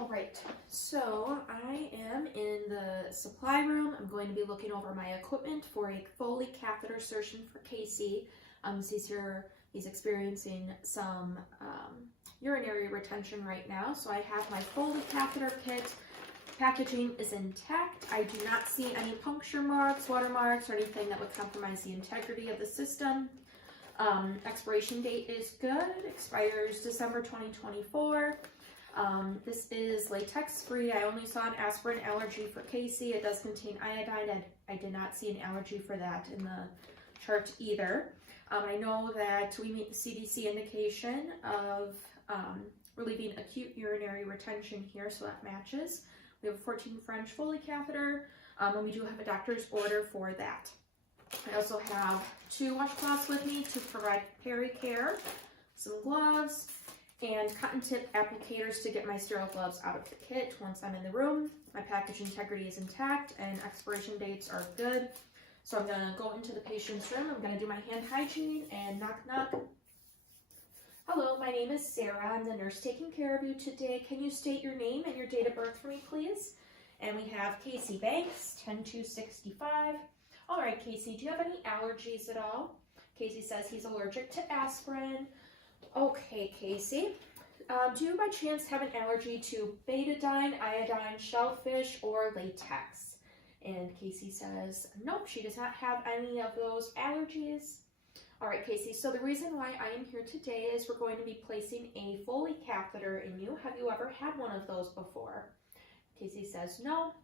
All right, so I am in the supply room. I'm going to be looking over my equipment for a Foley catheter insertion for Casey. He's experiencing some urinary retention right now. So I have my Foley catheter kit. Packaging is intact. I do not see any puncture marks, watermarks, or anything that would compromise the integrity of the system. Expiration date is good. Expires December 2024. This is latex free. I only saw an aspirin allergy for Casey. It does contain iodine, and I did not see an allergy for that in the chart either. I know that we meet the CDC indication of relieving acute urinary retention here, so that matches. We have a 14 French Foley catheter, and we do have a doctor's order for that. I also have 2 washcloths with me to provide peri-care, some gloves, and cotton tip applicators to get my sterile gloves out of the kit once I'm in the room. My package integrity is intact and expiration dates are good. So I'm gonna go into the patient's room. I'm gonna do my hand hygiene and knock knock. Hello, my name is Sarah. I'm the nurse taking care of you today. Can you state your name and your date of birth for me, please? And we have Casey Banks, 10/2/65. All right, Casey, do you have any allergies at all? Casey says he's allergic to aspirin. Okay, Casey. Do you by chance have an allergy to betadine, iodine, shellfish, or latex? And Casey says, nope, she does not have any of those allergies. All right, Casey, so the reason why I am here today is we're going to be placing a Foley catheter in you. Have you ever had one of those before? Casey says, no.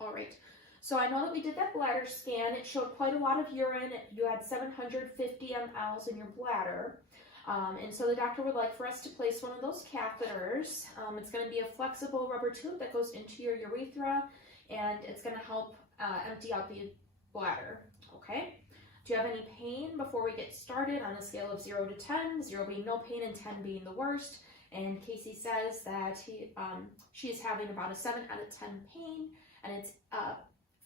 All right. So I know that we did that bladder scan. It showed quite a lot of urine. You had 750 mLs in your bladder. And so the doctor would like for us to place one of those catheters. It's going to be a flexible rubber tube that goes into your urethra, and it's going to help empty out the bladder. Okay? Do you have any pain before we get started on a scale of 0 to 10, 0 being no pain and 10 being the worst? And Casey says that she's having about a 7 out of 10 pain, and it's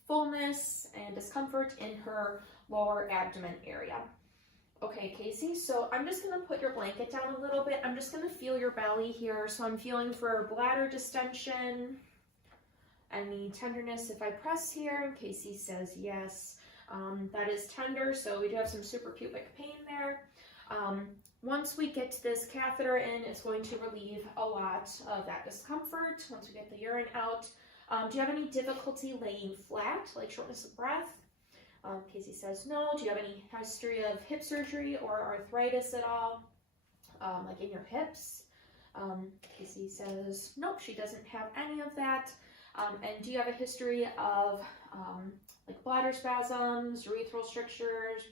fullness and discomfort in her lower abdomen area. Okay, Casey, so I'm just going to put your blanket down a little bit. I'm just going to feel your belly here. So I'm feeling for bladder distension, any tenderness if I press here. And Casey says yes. That is tender, so we do have some suprapubic pain there. Once we get this catheter in, it's going to relieve a lot of that discomfort once we get the urine out. Do you have any difficulty laying flat, like shortness of breath? Casey says no. Do you have any history of hip surgery or arthritis at all, like in your hips? Casey says nope, she doesn't have any of that. And do you have a history of like bladder spasms, urethral strictures,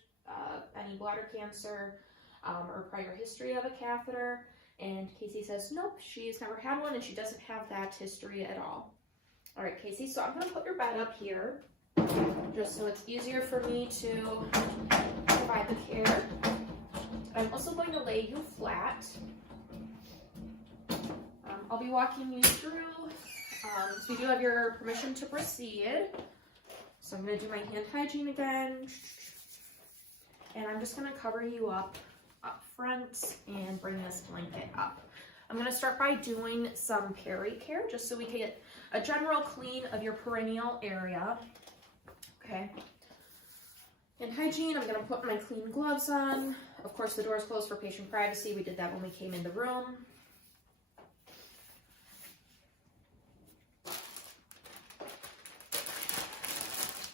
any bladder cancer, or prior history of a catheter? And Casey says nope, she's never had one and she doesn't have that history at all. All right, Casey, so I'm going to put your bed up here just so it's easier for me to provide the care. I'm also going to lay you flat. I'll be walking you through, so you do have your permission to proceed. So I'm going to do my hand hygiene again, and I'm just going to cover you up front and bring this blanket up. I'm going to start by doing some peri-care just so we can get a general clean of your perineal area. Okay. In hygiene, I'm going to put my clean gloves on. Of course, the door is closed for patient privacy. We did that when we came in the room.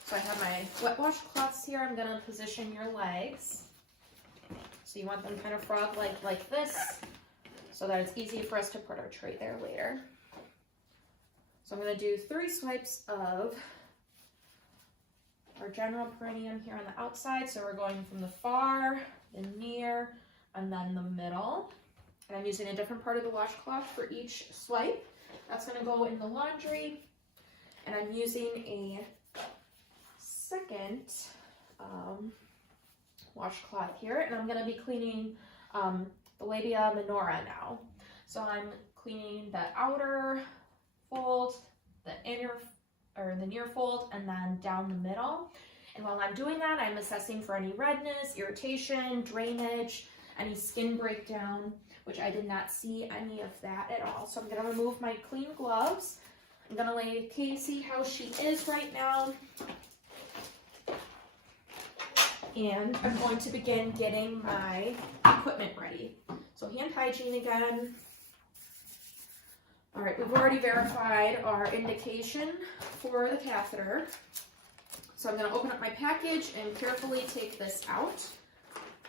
So I have my wet washcloths here. I'm going to position your legs. So you want them kind of frog-legged like this, so that it's easy for us to put our tray there later. So I'm going to do 3 swipes of our general perineum here on the outside. So we're going from the far, the near, and then the middle. And I'm using a different part of the washcloth for each swipe. That's going to go in the laundry. And I'm using a second washcloth here, and I'm going to be cleaning the labia minora now. So I'm cleaning the outer fold, the near fold, and then down the middle. And while I'm doing that, I'm assessing for any redness, irritation, drainage, any skin breakdown, which I did not see any of that at all. So I'm going to remove my clean gloves. I'm going to lay Casey how she is right now. And I'm going to begin getting my equipment ready. So hand hygiene again. All right, we've already verified our indication for the catheter. So I'm going to open up my package and carefully take this out.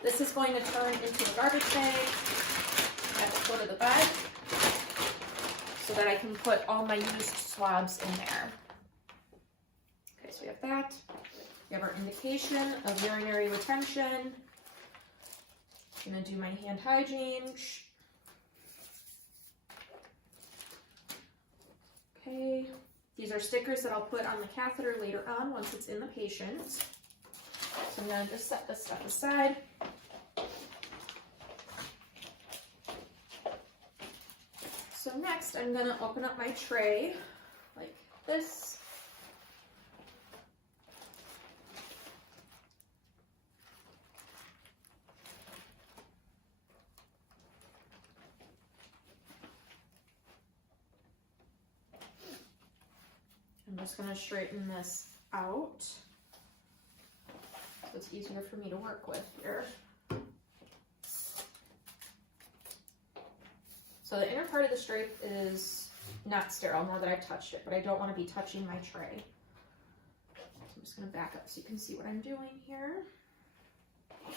This is going to turn into a garbage bag at the foot of the bed so that I can put all my used swabs in there. Okay, so we have that. We have our indication of urinary retention. I'm going to do my hand hygiene. Okay, these are stickers that I'll put on the catheter later on once it's in the patient. So I'm going to just set this stuff aside. So next I'm going to open up my tray like this. I'm just going to straighten this out so it's easier for me to work with here. So the inner part of the strip is not sterile now that I've touched it, but I don't want to be touching my tray. So I'm just going to back up so you can see what I'm doing here. I'm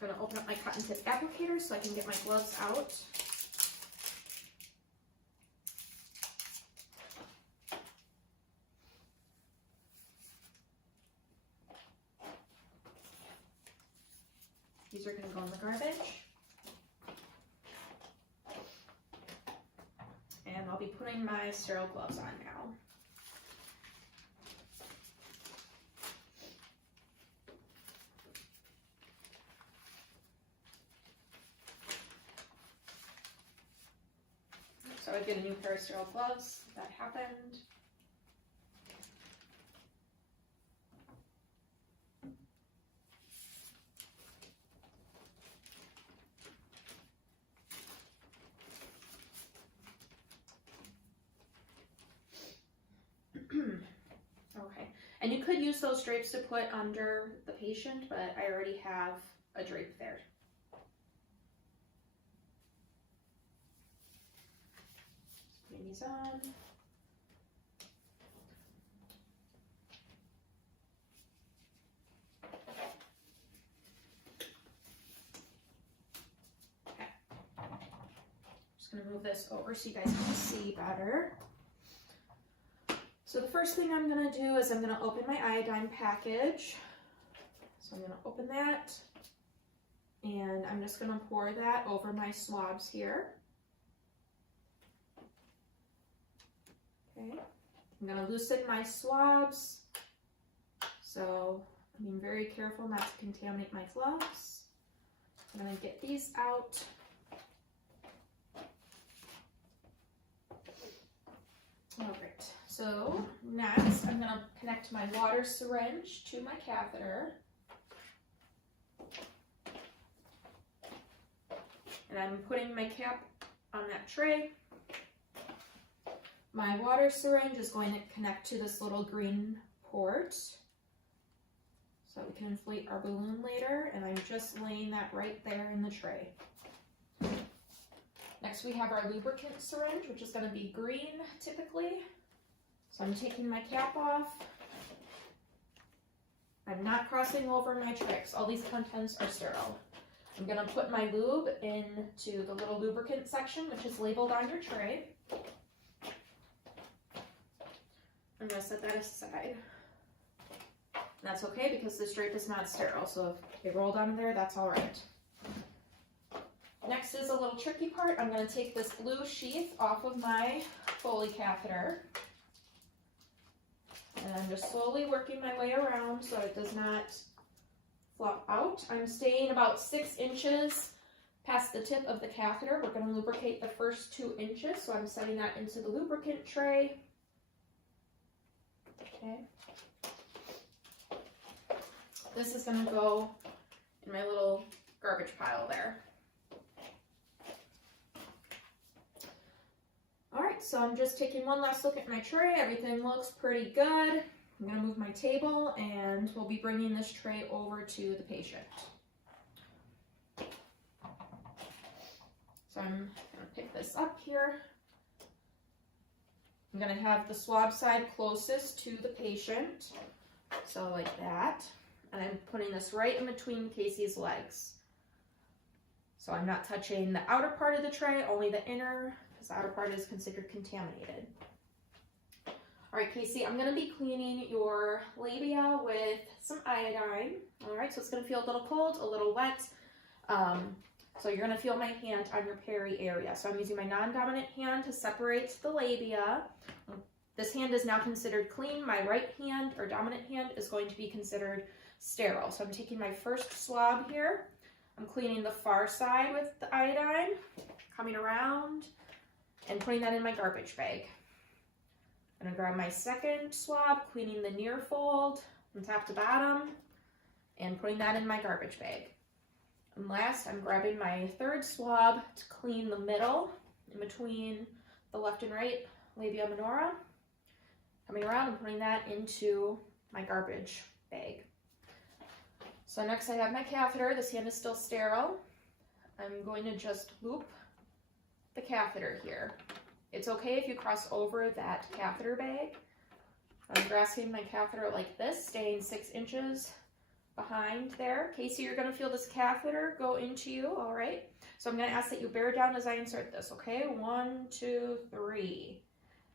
going to open up my cotton tip applicator so I can get my gloves out. These are going to go in the garbage. And I'll be putting my sterile gloves on now. So I would get a new pair of sterile gloves if that happened. Okay, and you could use those drapes to put under the patient, but I already have a drape there. Putting these on. Okay, just gonna move this over so you guys can see better. So the first thing I'm going to do is I'm going to open my iodine package. So I'm going to open that and I'm just going to pour that over my swabs here. Okay, I'm going to loosen my swabs. So I'm being very careful not to contaminate my gloves. I'm going to get these out. All right, so next I'm going to connect my water syringe to my catheter. And I'm putting my cap on that tray. My water syringe is going to connect to this little green port so that we can inflate our balloon later, and I'm just laying that right there in the tray. Next we have our lubricant syringe, which is going to be green typically. So I'm taking my cap off. I'm not crossing over my tricks. All these contents are sterile. I'm going to put my lube into the little lubricant section, which is labeled on your tray. I'm going to set that aside. And that's okay because this drape is not sterile, so if it rolled on there, that's all right. Next is a little tricky part. I'm going to take this blue sheath off of my Foley catheter. And I'm just slowly working my way around so it does not flop out. I'm staying about 6 inches past the tip of the catheter. We're going to lubricate the first 2 inches, so I'm setting that into the lubricant tray. Okay. This is going to go in my little garbage pile there. All right, so I'm just taking one last look at my tray. Everything looks pretty good. I'm gonna move my table and we'll be bringing this tray over to the patient. So I'm gonna pick this up here. I'm gonna have the swab side closest to the patient. So like that. And I'm putting this right in between Casey's legs. So I'm not touching the outer part of the tray, only the inner, because the outer part is considered contaminated. All right, Casey, I'm gonna be cleaning your labia with some iodine. All right, so it's gonna feel a little cold, a little wet. So you're gonna feel my hand on your peri area. So I'm using my non-dominant hand to separate the labia. This hand is now considered clean. My right hand or dominant hand is going to be considered sterile. So I'm taking my first swab here. I'm cleaning the far side with the iodine, coming around and putting that in my garbage bag. I'm gonna grab my second swab, cleaning the near fold from top to bottom and putting that in my garbage bag. And last, I'm grabbing my third swab to clean the middle in between the left and right labia minora, coming around and putting that into my garbage bag. So next I have my catheter. This hand is still sterile. I'm going to just loop the catheter here. It's okay if you cross over that catheter bag. I'm grasping my catheter like this, staying 6 inches behind there. Casey, you're gonna feel this catheter go into you, all right? So I'm gonna ask that you bear down as I insert this, okay? 1, 2, 3.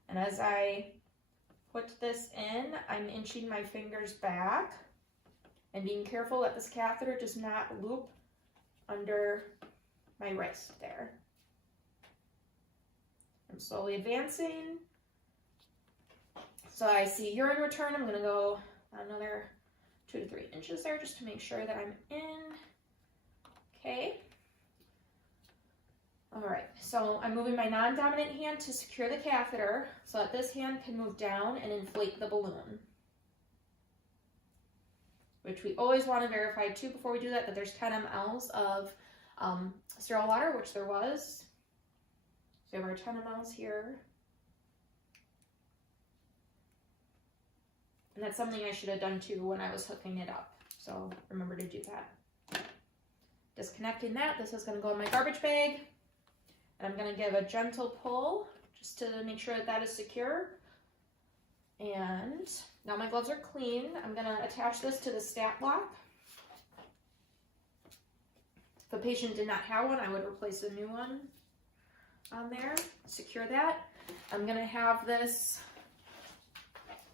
And as I put this in, I'm inching my fingers back and being careful that this catheter does not loop under my wrist there. I'm slowly advancing. So I see urine return. I'm gonna go another 2 to 3 inches there just to make sure that I'm in. Okay. All right, so I'm moving my non-dominant hand to secure the catheter so that this hand can move down and inflate the balloon. Which we always want to verify too before we do that there's 10 mLs of sterile water, which there was. So we have our 10 mLs here. And that's something I should have done too when I was hooking it up. So remember to do that. Disconnecting that, this is gonna go in my garbage bag. And I'm gonna give a gentle pull just to make sure that that is secure. And now my gloves are clean. I'm gonna attach this to the stat block. If a patient did not have one, I would replace a new one on there. Secure that. I'm gonna have this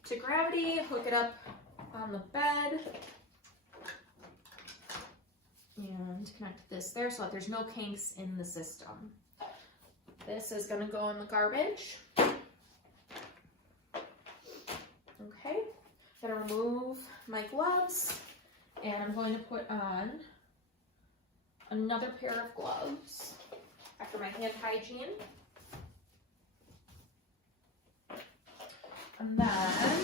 to gravity, hook it up on the bed, and connect this there so that there's no kinks in the system. This is gonna go in the garbage. Okay, gonna remove my gloves, and I'm going to put on another pair of gloves after my hand hygiene. And then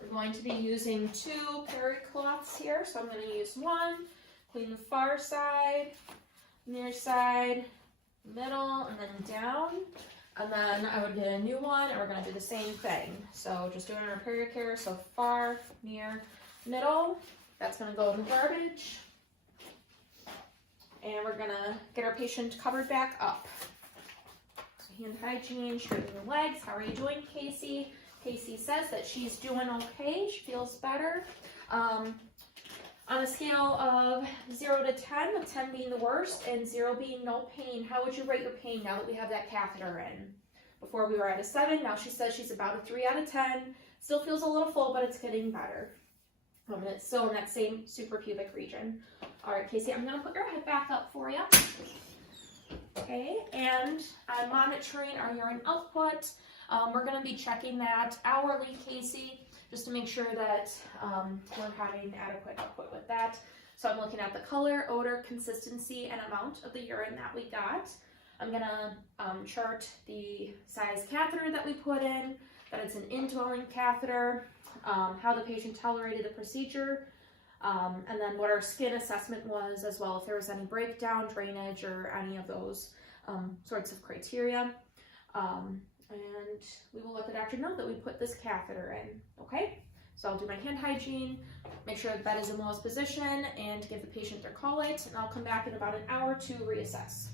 we're going to be using 2 peri cloths here. So I'm going to use one, clean the far side, near side, middle, and then down. And then I would get a new one, and we're going to do the same thing. So just doing our pericare, so far, near, middle. That's going to go in the garbage. And we're going to get our patient covered back up. So hand hygiene, straighten the legs. How are you doing, Casey? Casey says that she's doing okay. She feels better. On a scale of 0 to 10, with 10 being the worst and 0 being no pain, how would you rate your pain now that we have that catheter in? Before we were at a 7, now she says she's about a 3 out of 10. Still feels a little full, but it's getting better. And it's still in that same suprapubic region. All right, Casey, I'm gonna put your head back up for you. Okay, and I'm monitoring our urine output. We're gonna be checking that hourly, Casey, just to make sure that we're having adequate output with that. So I'm looking at the color, odor, consistency, and amount of the urine that we got. I'm gonna chart the size catheter that we put in, that it's an indwelling catheter, how the patient tolerated the procedure, and then what our skin assessment was, as well if there was any breakdown, drainage, or any of those sorts of criteria. And we will let the doctor know that we put this catheter in, okay? So I'll do my hand hygiene, make sure the bed is in the lowest position, and give the patient their collet, and I'll come back in about an hour to reassess.